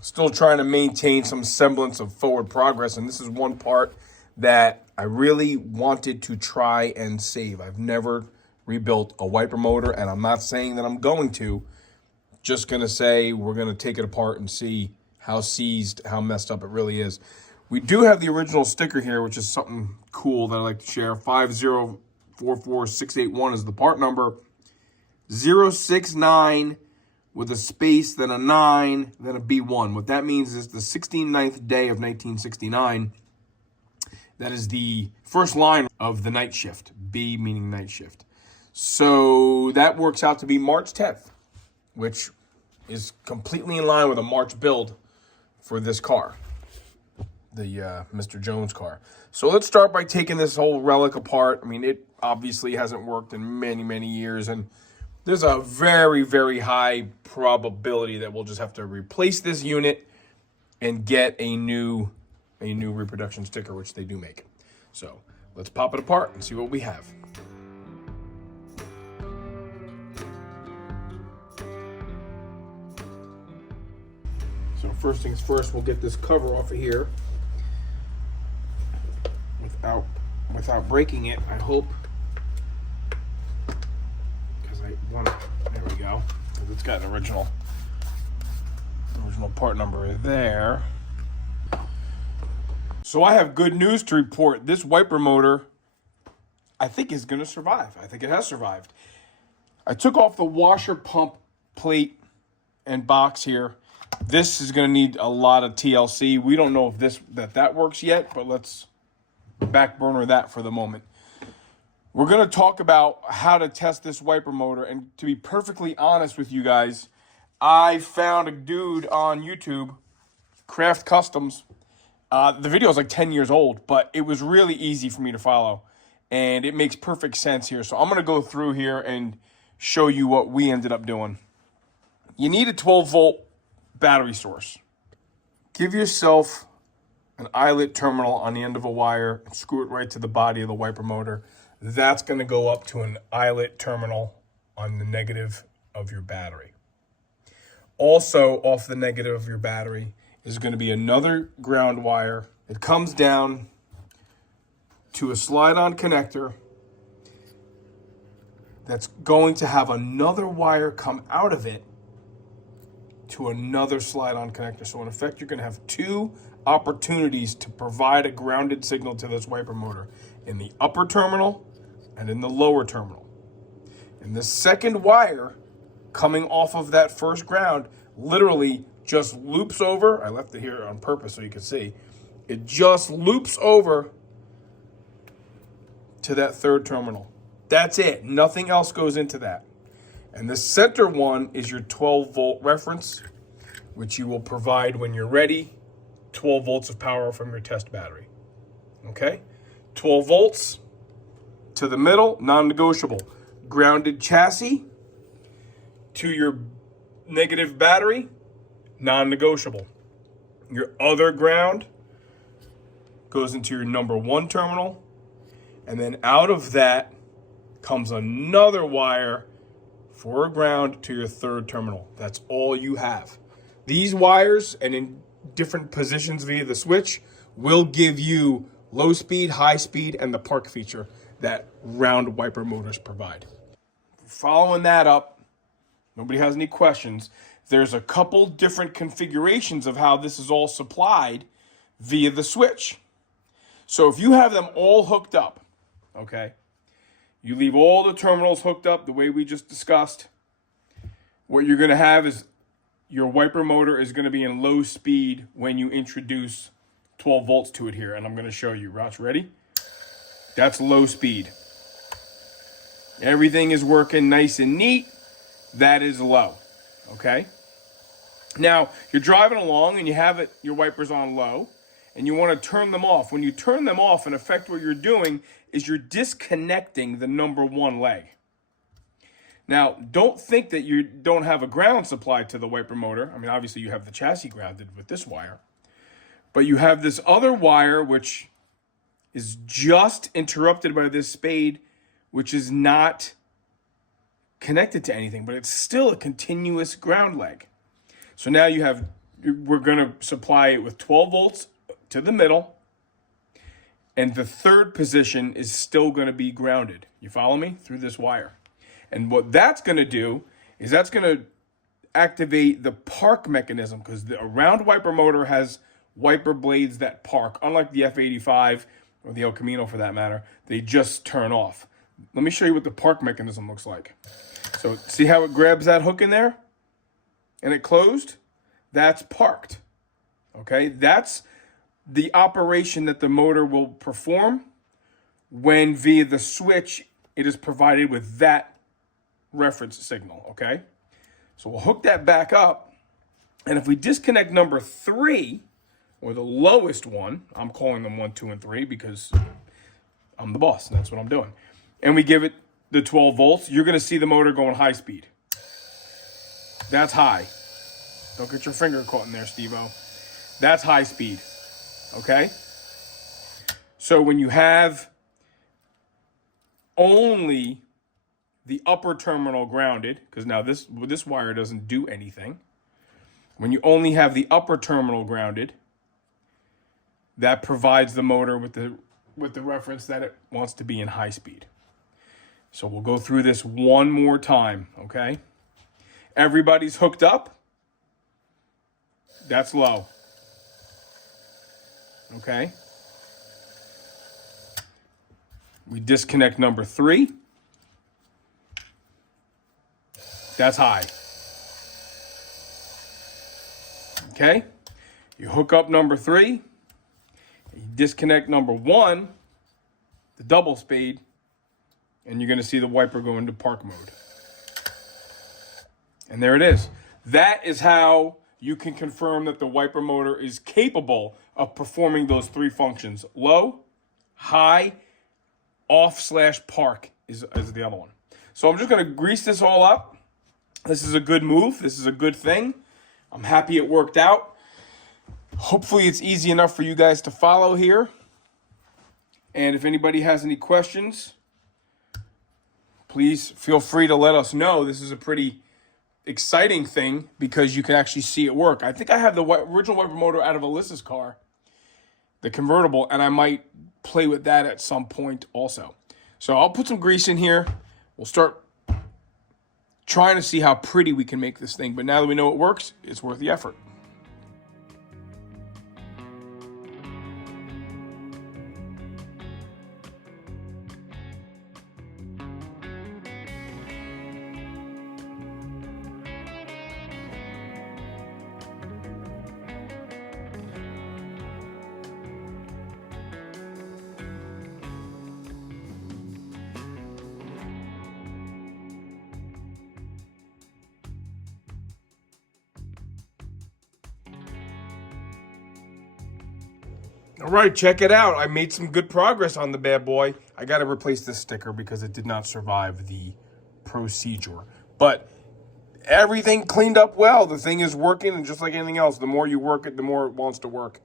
Still trying to maintain some semblance of forward progress, and this is one part that I really wanted to try and save. I've never rebuilt a wiper motor, and I'm not saying that I'm going to. Just going to say we're going to take it apart and see how seized, how messed up it really is. We do have the original sticker here, which is something cool that I like to share. 5044681 is the part number. 069 with a space, then a 9, then a B1. What that means is the 69th day of 1969. That is the first line of the night shift. B meaning night shift. So that works out to be March 10th, which is completely in line with a March build for this car, the Mr. Jones car. So let's start by taking this whole relic apart. I mean, it obviously hasn't worked in many, many years, and there's a very, very high probability that we'll just have to replace this unit and get a new reproduction sticker, which they do make. So let's pop it apart and see what we have. So first things first, we'll get this cover off of here without breaking it, I hope. Because there we go. It's got an original part number there. So I have good news to report. This wiper motor, I think, is going to survive. I think it has survived. I took off the washer pump plate and box here. This is going to need a lot of TLC. We don't know if that works yet, but let's back burner that for the moment. We're going to talk about how to test this wiper motor, and to be perfectly honest with you guys, I found a dude on YouTube, Craft Customs. The video is like 10 years old, but it was really easy for me to follow, and it makes perfect sense here. So I'm going to go through here and show you what we ended up doing. You need a 12-volt battery source. Give yourself an eyelet terminal on the end of a wire and screw it right to the body of the wiper motor. That's going to go up to an eyelet terminal on the negative of your battery. Also, off the negative of your battery is going to be another ground wire. It comes down to a slide-on connector that's going to have another wire come out of it to another slide-on connector. So in effect, you're going to have two opportunities to provide a grounded signal to this wiper motor, in the upper terminal and in the lower terminal. And the second wire coming off of that first ground literally just loops over. I left it here on purpose so you can see. It just loops over to that third terminal. That's it. Nothing else goes into that. And the center one is your 12-volt reference, which you will provide when you're ready. 12 volts of power from your test battery. Okay? 12 volts to the middle, non-negotiable. Grounded chassis to your negative battery, non-negotiable. Your other ground goes into your number 1 terminal, and then out of that comes another wire for a ground to your third terminal. That's all you have. These wires, and in different positions via the switch, will give you low speed, high speed, and the park feature that round wiper motors provide. Following that up, nobody has any questions. There's a couple different configurations of how this is all supplied via the switch. So if you have them all hooked up, okay, you leave all the terminals hooked up the way we just discussed, what you're going to have is your wiper motor is going to be in low speed when you introduce 12 volts to it here. And I'm going to show you. Ross, ready? That's low speed. Everything is working nice and neat. That is low. Okay? Now, you're driving along and you have your wipers on low, and you want to turn them off. When you turn them off, in effect, what you're doing is you're disconnecting the number 1 leg. Now, don't think that you don't have a ground supply to the wiper motor. I mean, obviously you have the chassis grounded with this wire, but you have this other wire which is just interrupted by this spade, which is not connected to anything, but it's still a continuous ground leg. So now you have we're going to supply it with 12 volts to the middle, and the third position is still going to be grounded. You follow me? Through this wire. And what that's going to do is that's going to activate the park mechanism, because a round wiper motor has wiper blades that park, unlike the F85 or the El Camino for that matter. They just turn off. Let me show you what the park mechanism looks like. So see how it grabs that hook in there and it closed? That's parked. Okay, that's the operation that the motor will perform when via the switch it is provided with that reference signal. Okay, so we'll hook that back up, and if we disconnect number 3, or the lowest one, I'm calling them 1, 2, and 3 because I'm the boss and that's what I'm doing, and we give it the 12 volts, you're going to see the motor going high speed. That's high. Don't get your finger caught in there, Steve-O. That's high speed. Okay? So when you have only the upper terminal grounded, because now this wire doesn't do anything. When you only have the upper terminal grounded, that provides the motor with the reference that it wants to be in high speed. So we'll go through this one more time, okay? Everybody's hooked up. That's low. Okay? We disconnect number 3. That's high. Okay? You hook up number 3. You disconnect number 1, the double speed, and you're going to see the wiper go into park mode. And there it is. That is how you can confirm that the wiper motor is capable of performing those 3 functions. Low, high, off/park is the other one. So I'm just going to grease this all up. This is a good move. This is a good thing. I'm happy it worked out. Hopefully it's easy enough for you guys to follow here. And if anybody has any questions, please feel free to let us know. This is a pretty exciting thing because you can actually see it work. I think I have the original wiper motor out of Alyssa's car, the convertible, and I might play with that at some point also. So I'll put some grease in here. We'll start trying to see how pretty we can make this thing. But now that we know it works, it's worth the effort. All right, check it out. I made some good progress on the bad boy. I got to replace this sticker because it did not survive the procedure. But everything cleaned up well. The thing is working, and just like anything else, the more you work it, the more it wants to work.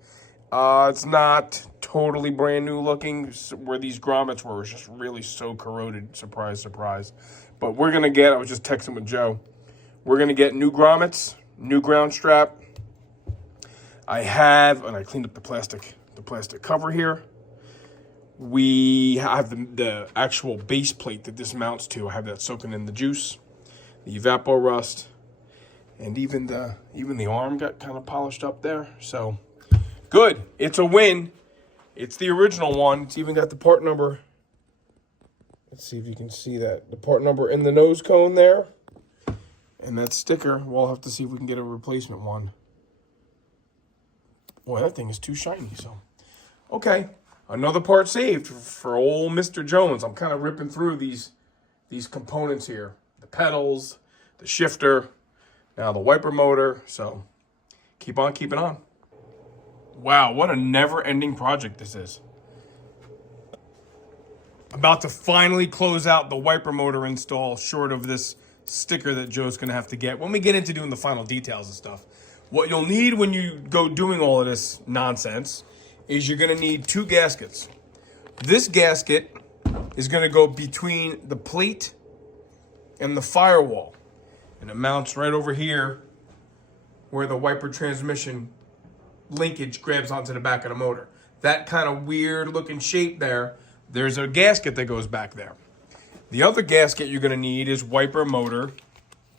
It's not totally brand new looking where these grommets were. It's just really so corroded. Surprise, surprise. But we're going to get, I was just texting with Joe, we're going to get new grommets, new ground strap. I have, and I cleaned up the plastic cover here. We have the actual base plate that this mounts to. I have that soaking in the juice, the evapor rust, and even the arm got kind of polished up there. So good. It's a win. It's the original one. It's even got the part number. Let's see if you can see that. The part number in the nose cone there. And that sticker, we'll have to see if we can get a replacement one. Boy, that thing is too shiny, so. Okay, another part saved for old Mr. Jones. I'm kind of ripping through these components here. The pedals, the shifter, now the wiper motor. So keep on keeping on. Wow, what a never-ending project this is. About to finally close out the wiper motor install short of this sticker that Joe's going to have to get when we get into doing the final details and stuff. What you'll need when you go doing all of this nonsense is you're going to need 2 gaskets. This gasket is going to go between the plate and the firewall. And it mounts right over here where the wiper transmission linkage grabs onto the back of the motor. That kind of weird looking shape there, there's a gasket that goes back there. The other gasket you're gonna need is wiper motor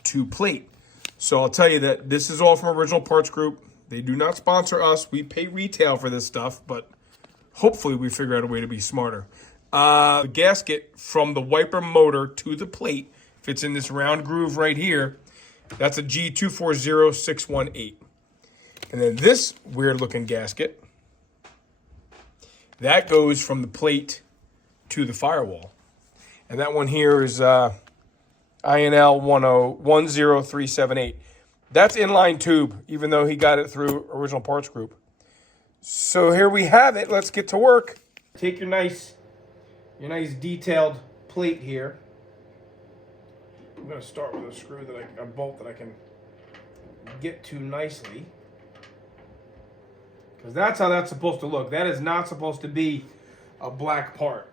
to plate. So I'll tell you that this is all from Original Parts Group. They do not sponsor us. We pay retail for this stuff, but hopefully we figure out a way to be smarter. The gasket from the wiper motor to the plate fits in this round groove right here. That's a G240618. And then this weird looking gasket, that goes from the plate to the firewall. And that one here is INL 10378. That's inline tube, even though he got it through Original Parts Group. So here we have it. Let's get to work. Take your nice detailed plate here. I'm going to start with a bolt that I can get to nicely. Because that's how that's supposed to look. That is not supposed to be a black part.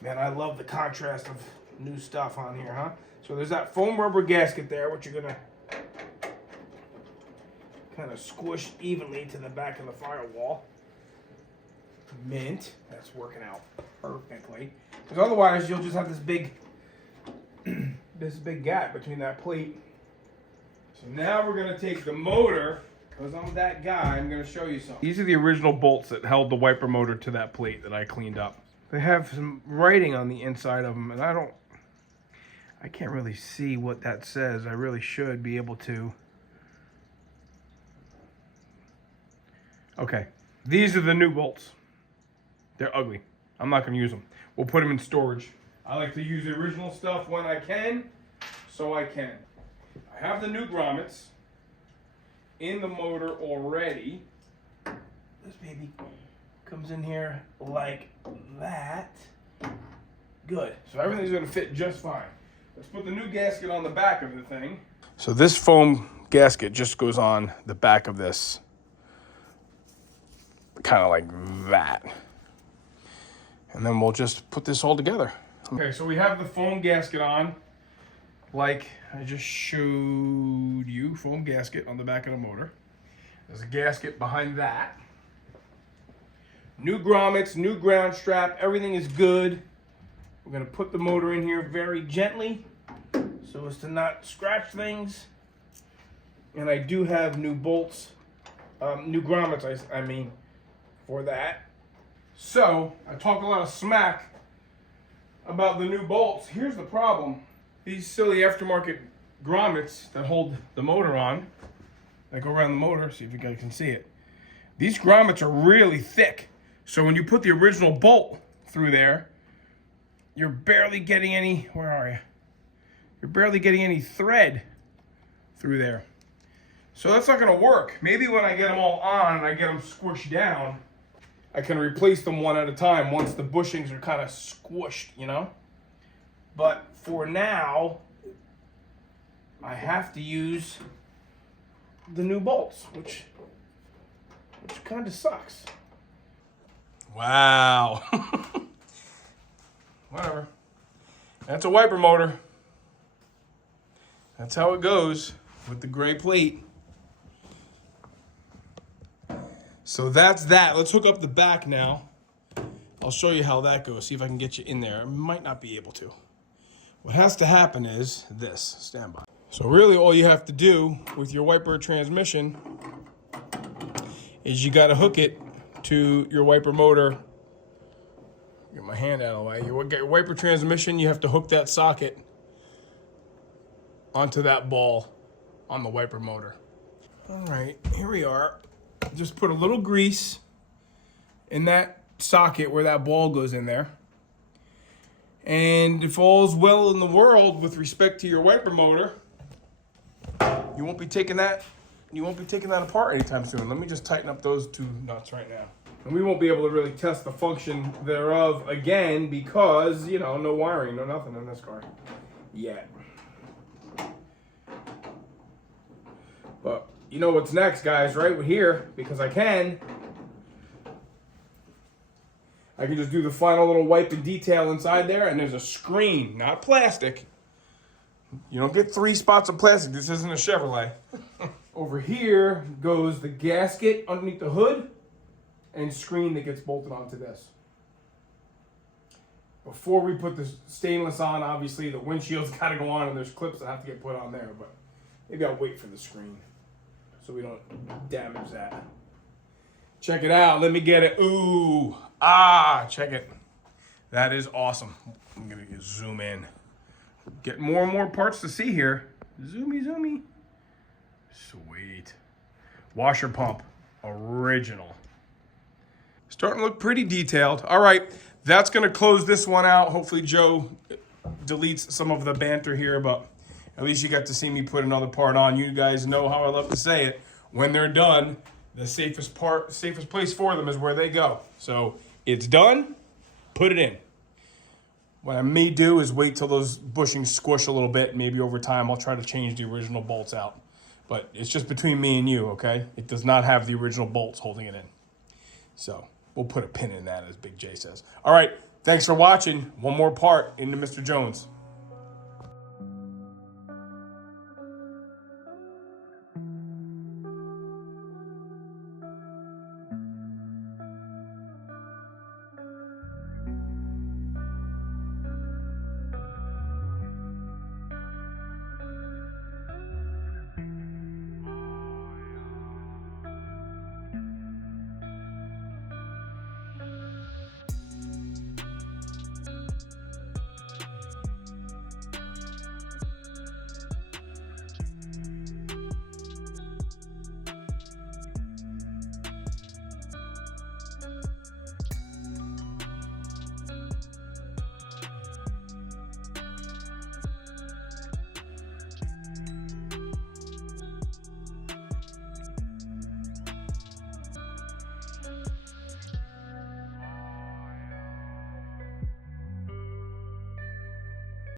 Man, I love the contrast of new stuff on here, huh? So there's that foam rubber gasket there, which you're going to kind of squish evenly to the back of the firewall. Mint. That's working out perfectly. Because otherwise, you'll just have this big gap between that plate. So now we're going to take the motor. Because I'm that guy, I'm going to show you something. These are the original bolts that held the wiper motor to that plate that I cleaned up. They have some writing on the inside of them, and I can't really see what that says. I really should be able to. Okay, these are the new bolts. They're ugly. I'm not going to use them. We'll put them in storage. I like to use the original stuff when I can, so I can. I have the new grommets in the motor already. This baby comes in here like that. Good. So everything's going to fit just fine. Let's put the new gasket on the back of the thing. So this foam gasket just goes on the back of this. Kind of like that. And then we'll just put this all together. Okay, so we have the foam gasket on. Like I just showed you, foam gasket on the back of the motor. There's a gasket behind that. New grommets, new ground strap, everything is good. We're gonna put the motor in here very gently so as to not scratch things. And I do have new bolts, new grommets, I mean, for that. So, I talk a lot of smack about the new bolts. Here's the problem. These silly aftermarket grommets that hold the motor on, that go around the motor, see if you guys can see it. These grommets are really thick. So when you put the original bolt through there, you're barely getting any, where are you? You're barely getting any thread through there. So that's not gonna work. Maybe when I get them all on and I get them squished down, I can replace them one at a time once the bushings are kind of squished, you know? But for now, I have to use the new bolts, which kind of sucks. Wow. Whatever. That's a wiper motor. That's how it goes with the gray plate. So that's that. Let's hook up the back now. I'll show you how that goes. See if I can get you in there. I might not be able to. What has to happen is this. Stand by. So really all you have to do with your wiper transmission is you got to hook it to your wiper motor. Get my hand out of the way. Your wiper transmission, you have to hook that socket onto that ball on the wiper motor. All right, here we are. Just put a little grease in that socket where that ball goes in there. And if all's well in the world with respect to your wiper motor, you won't be taking that apart anytime soon. Let me just tighten up those two nuts right now. And we won't be able to really test the function thereof again because, you know, no wiring, no nothing in this car yet. But you know what's next, guys, right? We're here because I can just do the final little wipe and detail inside there, and there's a screen, not plastic. You don't get 3 spots of plastic. This isn't a Chevrolet. Over here goes the gasket underneath the hood and screen that gets bolted onto this. Before we put the stainless on, obviously the windshield's got to go on and there's clips that have to get put on there, but maybe I'll wait for the screen so we don't damage that. Check it out. Let me get it. Ooh. Check it. That is awesome. I'm going to zoom in. Get more and more parts to see here. Zoomy, zoomy. Sweet. Washer pump. Original. Starting to look pretty detailed. All right. That's going to close this one out. Hopefully Joe deletes some of the banter here, but at least you got to see me put another part on. You guys know how I love to say it. When they're done, the safest place for them is where they go. So it's done. Put it in. What I may do is wait till those bushings squish a little bit. Maybe over time I'll try to change the original bolts out. But it's just between me and you, okay? It does not have the original bolts holding it in. So we'll put a pin in that, as Big J says. All right, thanks for watching. One more part into Mr. Jones.